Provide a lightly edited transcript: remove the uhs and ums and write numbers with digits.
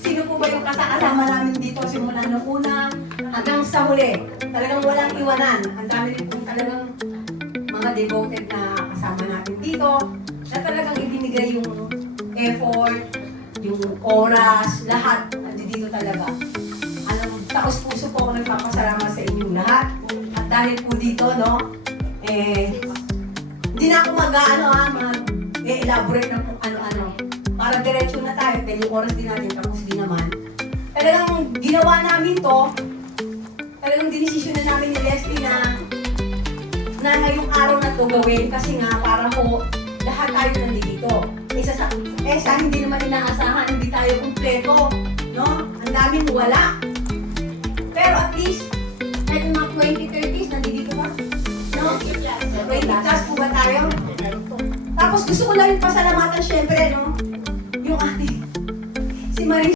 Sino po ba yung kasama namin dito simula nung una hanggang sa huli? Talagang walang iwanan. Ang dami rin po talagang mga devoted na kasama natin dito na talagang ibinigay yung effort, yung oras, lahat. Nandito talaga. Taos puso po ako nagpapasalamat sa inyong lahat. At dahil po dito, no, hindi na ako mag-elaborate ng kung ano-ano. Para diretso na tayo, dahil yung oras din natin, tapos din naman. Talagang ginawa namin to, talagang dinesisyon na namin ni Leslie na ngayong araw na to gawin kasi nga para po lahat tayo nandito. Sa hindi naman inaasahan, hindi tayo kumpleto, no? Ang daming wala. Pero at least, kahit mga 20-30s, nandito ba? No? 20 plus po ba tayo? Tapos gusto ko lang yung pasalamatan syempre, no? Yung ating, si Marie